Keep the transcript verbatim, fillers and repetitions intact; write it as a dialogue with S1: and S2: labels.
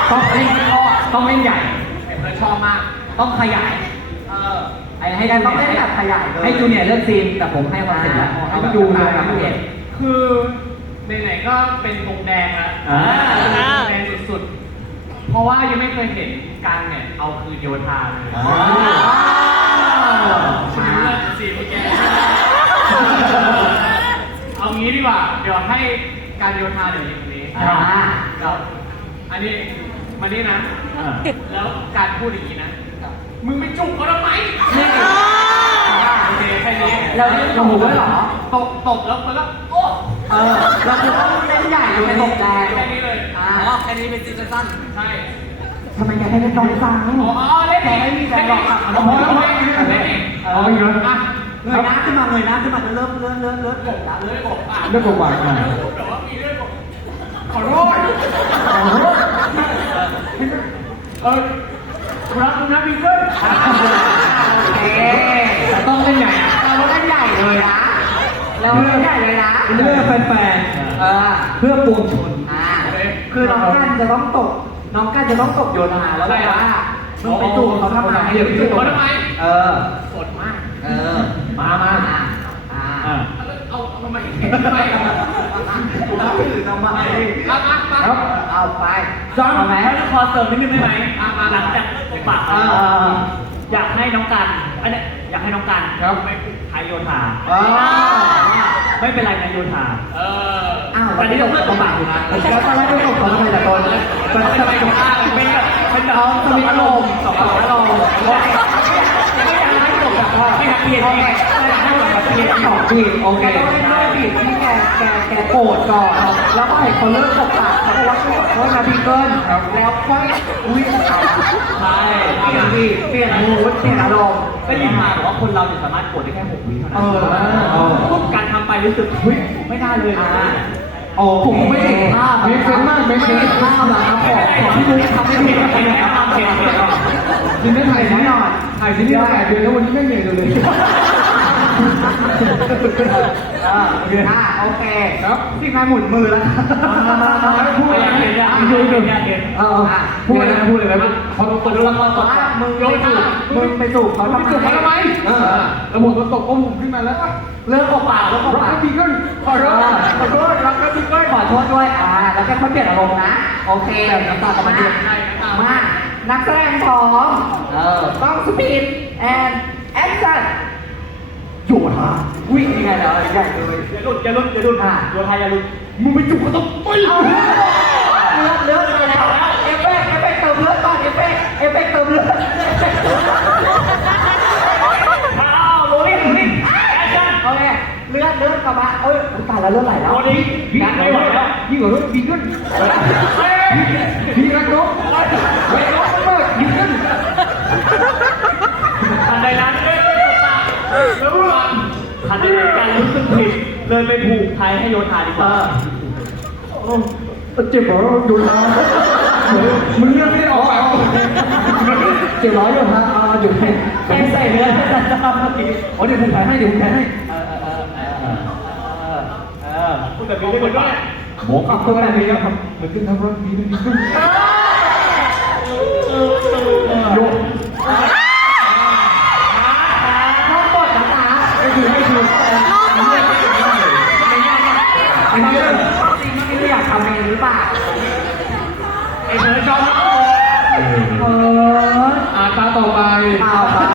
S1: ต้องเล่นข้อต้องเล่นใหญ่เพิร์ชอบมากต้องขยายเออไอ้ให้กันต้องเล่นแบบขยายให้จูเนียร์เลือกซีนแต่ผมให้คอนเซ็ปต์แล้วให้ดูเลยนะพี่เอก
S2: คือไหนๆก็เป็นธงแดงแล้วธงแดงสุดๆเพราะว่ายังไม่เคยเห็นกันเนี่ยเอาคืนโยธาเลยคุณเลือกสีเมื่อกี้เอางี้ดีกว่าเดี๋ยวให้การโยธาเดี๋ยวนี้คนนี้แล้วอันนี้มานี่นะแล้วการพูดอย่างนี้นะมึงไปจุกเขาทำไมโอเคแค่นี้
S1: แล้วเราหูด้วยเหรอ
S2: ตบตบแล้วมันก็โอ้
S1: เออเราคือต้องเล่นใหญ่อยู่ในตบแรง
S2: แค่นี้เลย
S1: อ๋อแค่นี้เป็นซีซั่นสั้น
S2: ใช่
S1: ทำไมอยากให้เล่นน้องฟัง
S2: อ๋อเล่น
S1: ไม่มีแบบหรอกครับอ๋อแล้วไม่เล่นอ๋อเยอะอ่ะเงยหน้าขึ้นมาเงยหน้าขึ้นมาจะเริ่มเริ่มเริ่มเริ่มกบแล้วเริ่มกบอ่ะ
S2: เริ่มกบหวานอ่ะแต่ว่ามีเรื่องกบขอโทษขอโทษเออครับคุณนักบินเกิล
S1: โอเคแต่ต้องเล่นใหญ่เราเล่นใหญ่เลยนะเราเล่นใหญ่เลยนะ
S3: เพื่อแฟนๆเออเพื่อปวงชน
S1: อ่าคือน้องกันจะต้องตกน้องกันจะต้องตกโยนมาแล้วแบบว่ามึงไปจูบเขาทำไม
S2: เดี๋ยวจูบเขาทำไม
S1: เออ
S2: สดมาก
S1: เออมามาอ่า
S2: เอาทำไมทำไม
S1: เอาถือทำไม
S2: เอามา
S1: ครับเอาไป
S3: จ้องไหมขอเสริมนิดนึงได้ไหมหลังจากปากอยากให้น้องกันอันนี้อยากให้น้องกันไม่ทายโยธาไม่เป็นไรนะโยธา
S2: เออ
S1: อ้าว
S3: ตอนนี้เราเพื่อนกับปากอยู่นะ
S1: แล้วทำไมต้องตกเขาทำไมแต่ตอน
S2: มันทำไมกับข้าเป็นแบบ
S1: เป็นน้องสมิธโลมสองอารมณ์ไม่อยากให้จบแบบว่า
S3: ไม่อยากเปลี่ยนไง
S1: ให้แบบเปลี่ยนสองบีบโอเคต้องเล่นด้วยบีบที่แกแกแกโกรธก่อนแล้วก็ให้เขาเลิกตกปากเขาบอกว่าโทษนะพี่เกิ้ลแล้วก็อุ้ย
S3: ใช่
S1: เปลี่ยนบีบเปลี่ยนมูดเปลี่ยนอารมณ์
S3: ได้ยินมาบอกว่าคนเราสามารถโกรธได้แค่หกวิเท่านั้นการทำไปรู้สึกเฮ้ยไม่ได้เลยนะ
S1: โอ้ผมไม่เห็นภาพไม่เห็นมากไม่เห็นภาพหรอกครับของของพี่บุ๊คทำไม่ถูกไปไหนครับเห็นจริงได้ถ่ายแน่นอนถ่ายที่นี่ถ่ายเดือนแล้ววันนี้ไม่เหนื่อยเลยอ่าโอเคอ่าโอเคครับที่งานหมุนมือแล้วมามามาพูดอะไรเนี่ยดูดูเนี่ยเออพูดอะไรนะพูดอะไรนะพอตัวดูละครตัวมึงไปจูบมึงไปจูบเขาทำไมจูบเขาทำไมเออแล้วหมุนตัวตกก็หมุนขึ้นมาแล้วเลิกออกปากแล้วออกปากพี่ก็ขอโทษขอโทษรักกันพี่ก็ขอโทษด้วยอ่าแล้วแกเขาเปลี่ยนอารมณ์นะโอเคแล้วต่อมามานักแสดงพร้อมเออต้องสปีดแอนแอคชั่นโยธาวิ่งยังไงแล้วใหญ่เลย
S3: อย่าลุดอย่าลุดอย่าลุดอ่ะโยธาอย่าลุด
S1: มึงไปจุกเขาต้องไปเลือดเลือดมาแล้วเอฟเฟกต์เอฟเฟกต์เติมเลือดก่อนเอฟเฟกต์เอฟเฟกต์เติมเลือด
S3: อ้าวลุยลุยแอคชั่น
S1: โอเคเลือดเลือดกลับมาเอ้ยตายแล้วเลือดไหลแล้ว
S3: โอ้ยพี่ไม่ไหวแล้ว
S1: ยิ่งกว่ารถบีขึ้นพี่รักนกรักนกมากยิ่งขึ้น
S3: ทันใดนั้นเอ๊ะแล้วมันทันใดนั้นการรู้สึกผิดเลยไปผูกไทยให้โยธาดีกว่า
S1: เจ็บเหรอโยธามึงเลือกไม่ได้ออกไปเจ็บร้อยโยธาอ่าหยุดให้
S3: แค่ใส่เนื้อจะจะทำเมื่อกี้
S1: อ๋อเดี๋ยวผมแผลให้เดี๋ยวผมแผลให้
S3: พูดแบบนี้ได้หมดด้วย
S1: โมกขอบคุณแบบนี้ครับเหมือนขึ้นทางรถนี้ไม่มีขึ้น